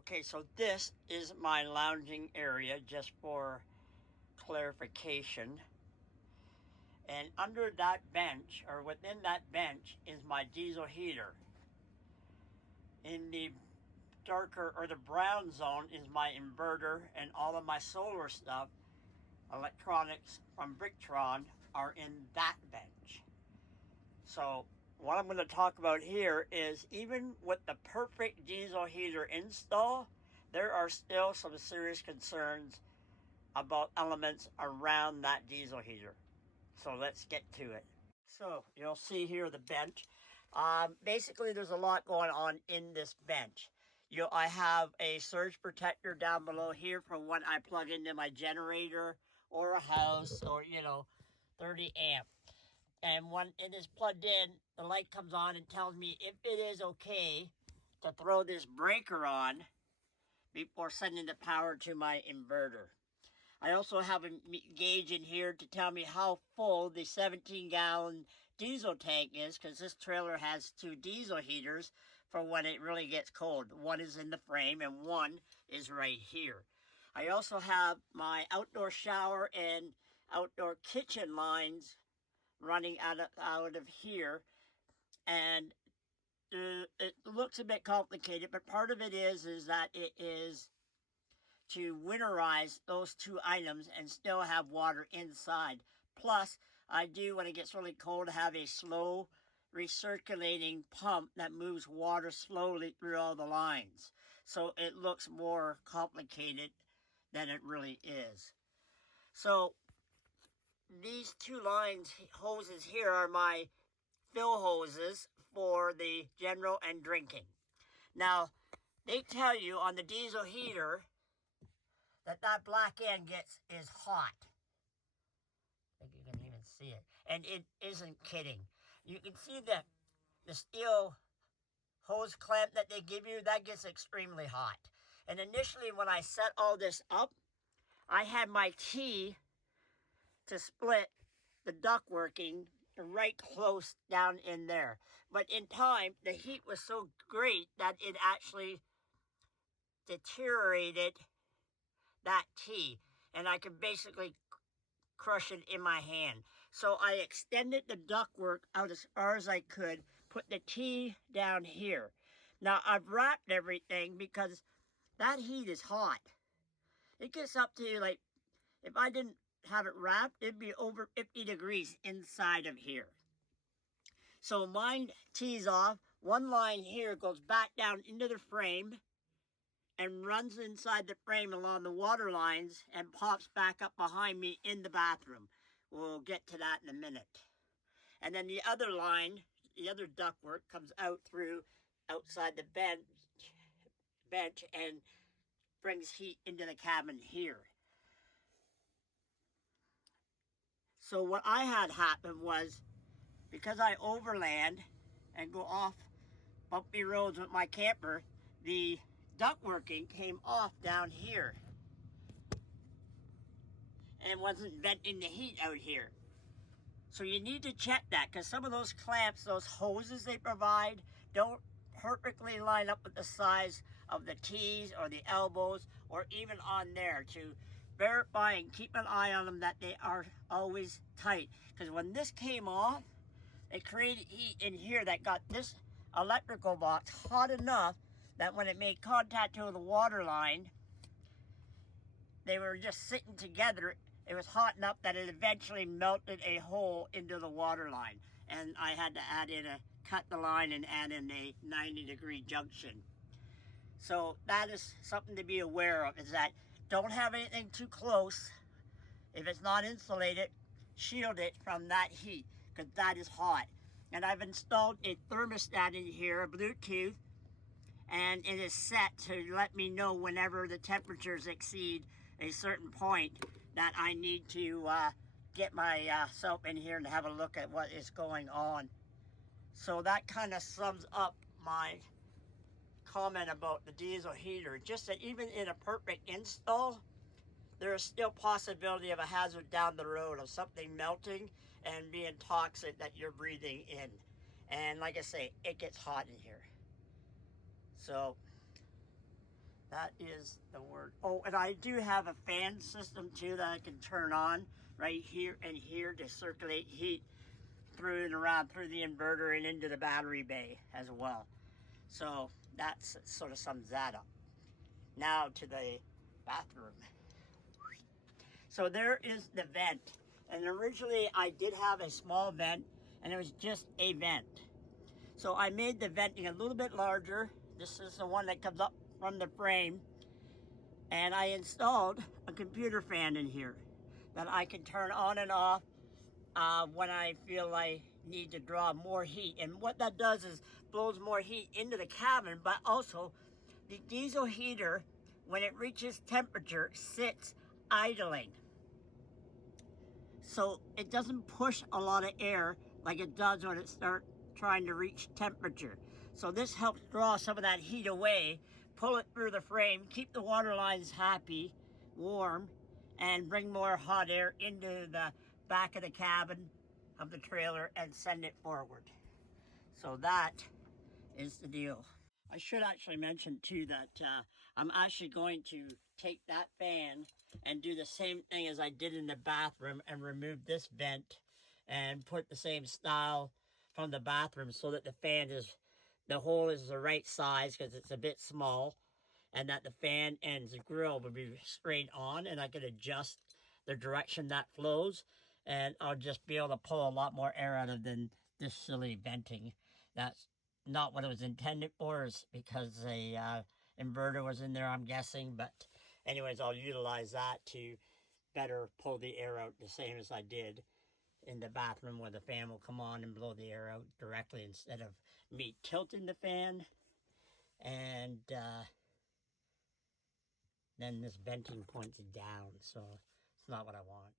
Okay, so this is my lounging area, just for clarification. And under that bench, or within that bench, is my diesel heater. In the darker or the brown zone is my inverter, and all of my solar stuff, electronics from Bricktron, are in that bench. So what I'm going to talk about here is, even with the perfect diesel heater install, there are still some serious concerns about elements around that diesel heater. So let's get to it. So you'll see here the bench. Basically, there's a lot going on in this bench. I have a surge protector down below here for when I plug into my generator or a house, or 30 amp. And when it is plugged in, the light comes on and tells me if it is okay to throw this breaker on before sending the power to my inverter. I also have a gauge in here to tell me how full the 17-gallon diesel tank is, because this trailer has 2 diesel heaters for when it really gets cold. One is in the frame and one is right here. I also have my outdoor shower and outdoor kitchen lines running out of here, and it looks a bit complicated, but part of it is that it is to winterize those 2 items and still have water inside. Plus, I do, when it gets really cold, have a slow recirculating pump that moves water slowly through all the lines. So it looks more complicated than it really is. So these 2 hoses here are my fill hoses for the general and drinking. Now, they tell you on the diesel heater that black end is hot. I think you can even see it. And it isn't kidding. You can see the steel hose clamp that they give you, that gets extremely hot. And initially, when I set all this up, I had my T to split the duct working right close down in there. But in time, the heat was so great that it actually deteriorated that T, and I could basically crush it in my hand. So I extended the ductwork out as far as I could, put the T down here. Now I've wrapped everything because that heat is hot. It gets up to, like, if I didn't have it wrapped, it'd be over 50 degrees inside of here. So mine tees off. One line here goes back down into the frame and runs inside the frame along the water lines and pops back up behind me in the bathroom. We'll get to that in a minute. And then the other line, the other ductwork, comes out through outside the bench and brings heat into the cabin here. So what I had happen was, because I overland and go off bumpy roads with my camper, the ductworking came off down here and wasn't venting the heat out here. So you need to check that, because some of those clamps, those hoses they provide, don't perfectly line up with the size of the T's or the elbows or even on there. To verify and keep an eye on them that they are always tight, because when this came off, it created heat in here that got this electrical box hot enough that when it made contact to the water line, they were just sitting together. It was hot enough that it eventually melted a hole into the water line. And I had to cut the line and add in a 90-degree junction. So that is something to be aware of, is that don't have anything too close. If it's not insulated, shield it from that heat, because that is hot. And I've installed a thermostat in here, a Bluetooth, and it is set to let me know whenever the temperatures exceed a certain point that I need to get myself in here and have a look at what is going on. So that kind of sums up my comment about the diesel heater. Just that even in a perfect install, there is still possibility of a hazard down the road of something melting and being toxic that you're breathing in. And like I say, it gets hot in here. So that is the word. Oh, and I do have a fan system too that I can turn on right here and here to circulate heat through and around through the inverter and into the battery bay as well. So that sort of sums that up. Now to the bathroom. So there is the vent. And originally I did have a small vent, and it was just a vent. So I made the venting a little bit larger. This is the one that comes up from the frame. And I installed a computer fan in here that I can turn on and off when I feel I need to draw more heat. And what that does is blows more heat into the cabin, but also the diesel heater, when it reaches temperature, sits idling. So it doesn't push a lot of air like it does when it starts trying to reach temperature. So this helps draw some of that heat away, pull it through the frame, keep the water lines happy, warm, and bring more hot air into the back of the cabin of the trailer and send it forward. So that is the deal. I should actually mention too that I'm actually going to take that fan and do the same thing as I did in the bathroom and remove this vent and put the same style from the bathroom so that the fan is, the hole is the right size because it's a bit small, and that the fan and the grill will be straight on, and I can adjust the direction that flows, and I'll just be able to pull a lot more air out of than this silly venting. That's not what it was intended for, is because a inverter was in there, I'm guessing. But anyways, I'll utilize that to better pull the air out the same as I did in the bathroom, where the fan will come on and blow the air out directly instead of me tilting the fan. And then this venting points down, so it's not what I want.